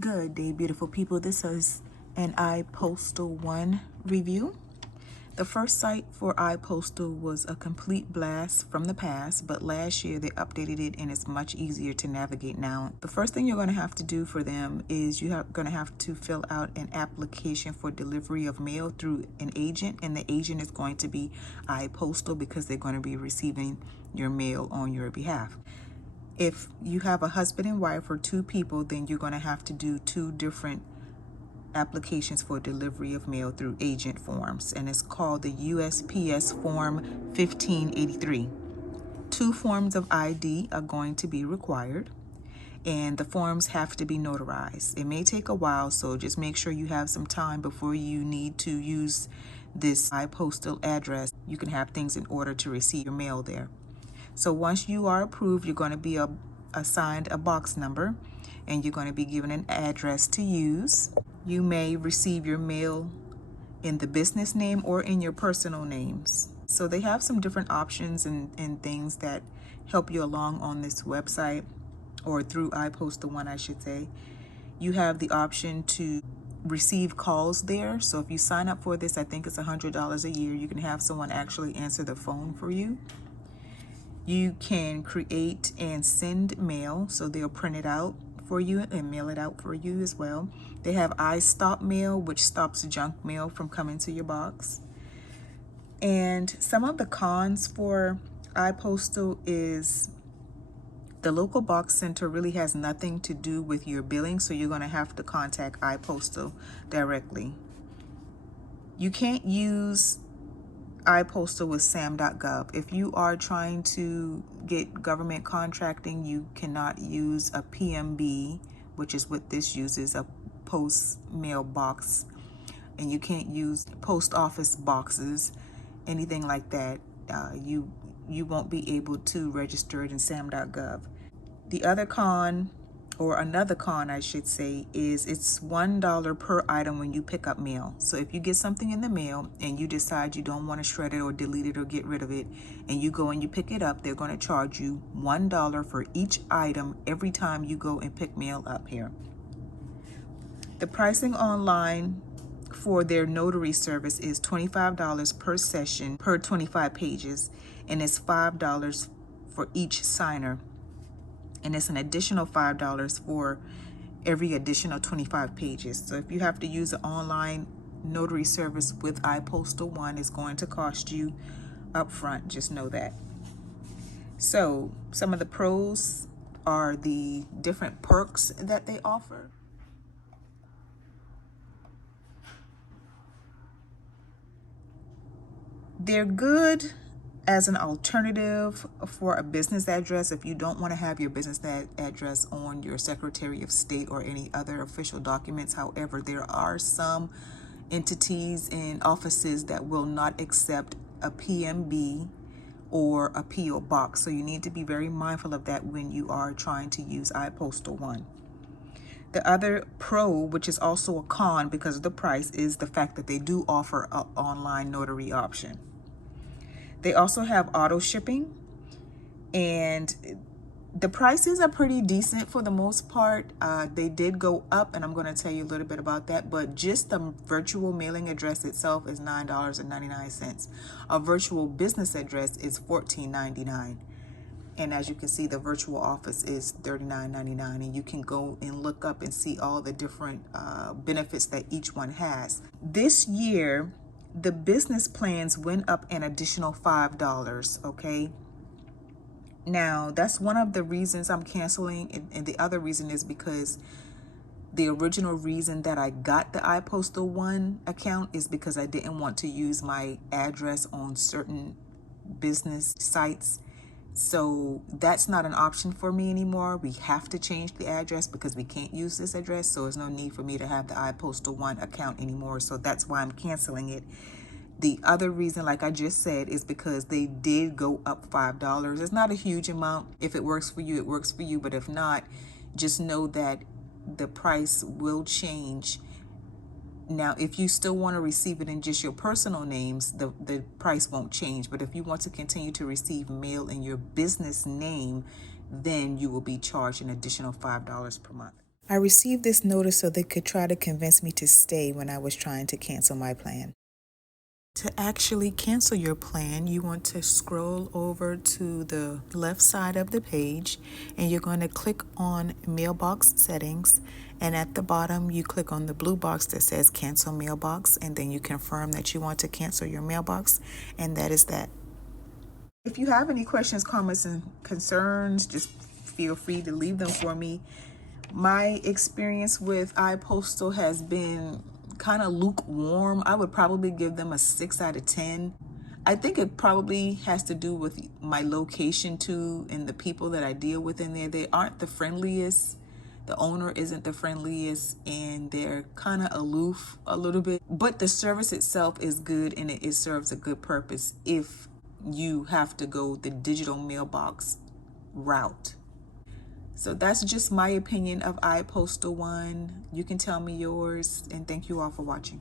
Good day, beautiful people. This is an ipostal1 review. The first site for ipostal was a complete blast from the past, but last year they updated it and it's much easier to navigate now. The first thing you're going to have to do for them is you're going to have to fill out an application for delivery of mail through an agent, and the agent is going to be ipostal because they're going to be receiving your mail on your behalf. If you have a husband and wife or two people, then you're going to have to do two different applications for delivery of mail through agent forms, and it's called the USPS Form 1583. Two forms of ID are going to be required, and the forms have to be notarized. It may take a while, so just make sure you have some time before you need to use this ipostal address. You can have things in order to receive your mail there. So once you are approved, you're going to be assigned a box number, and you're going to be given an address to use. You may receive your mail in the business name or in your personal names. So they have some different options and things that help you along on this website, or through ipostal1, I should say. You have the option to receive calls there. So if you sign up for this, I think it's $100 a year, you can have someone actually answer the phone for you. You can create and send mail, so they'll print it out for you and mail it out for you as well. They have iStop mail, which stops junk mail from coming to your box. And some of the cons for ipostal is the local box center really has nothing to do with your billing, so you're going to have to contact ipostal directly. You can't use ipostal with sam.gov. If you are trying to get government contracting, you cannot use a PMB, which is what this uses, a post mailbox, and you can't use post office boxes, anything like that. You won't be able to register it in sam.gov. The other con, or another con I should say, is it's $1 per item when you pick up mail. So if you get something in the mail and you decide you don't want to shred it or delete it or get rid of it, and you go and you pick it up, they're going to charge you $1 for each item every time you go and pick mail up here. The pricing online for their notary service is $25 per session per 25 pages, and it's $5 for each signer. And it's an additional $5 for every additional 25 pages. So if you have to use an online notary service with ipostal1, it's going to cost you upfront. Just know that. So some of the pros are the different perks that they offer. They're good as an alternative for a business address if you don't want to have your business address on your Secretary of State or any other official documents. However, there are some entities and offices that will not accept a PMB or a PO box, so you need to be very mindful of that when you are trying to use ipostal1. The other pro, which is also a con because of the price, is the fact that they do offer an online notary option. They also have auto shipping, and the prices are pretty decent for the most part. They did go up, and I'm going to tell you a little bit about that, but just the virtual mailing address itself is $9.99. A virtual business address is $14.99. And as you can see, the virtual office is $39.99, and you can go and look up and see all the different benefits that each one has. This year, the business plans went up an additional $5, okay? Now, that's one of the reasons I'm canceling, and the other reason is because the original reason that I got the ipostal1 account is because I didn't want to use my address on certain business sites. So that's not an option for me anymore. We have to change the address because we can't use this address. So there's no need for me to have the ipostal1 account anymore. So that's why I'm canceling it. The other reason, like I just said, is because they did go up $5. It's not a huge amount. If it works for you, it works for you. But if not, just know that the price will change. Now, if you still want to receive it in just your personal names, the price won't change. But if you want to continue to receive mail in your business name, then you will be charged an additional $5 per month. I received this notice so they could try to convince me to stay when I was trying to cancel my plan. To actually cancel your plan, you want to scroll over to the left side of the page and you're going to click on Mailbox Settings. And at the bottom, you click on the blue box that says Cancel Mailbox, and then you confirm that you want to cancel your mailbox, and that is that. If you have any questions, comments, and concerns, just feel free to leave them for me. My experience with iPostal has been kind of lukewarm. I would probably give them a 6 out of 10. I think it probably has to do with my location too, and the people that I deal with in there. They aren't the friendliest. The owner isn't the friendliest, and they're kind of aloof a little bit. But the service itself is good, and it serves a good purpose if you have to go the digital mailbox route. So that's just my opinion of iPostal1. You can tell me yours, and thank you all for watching.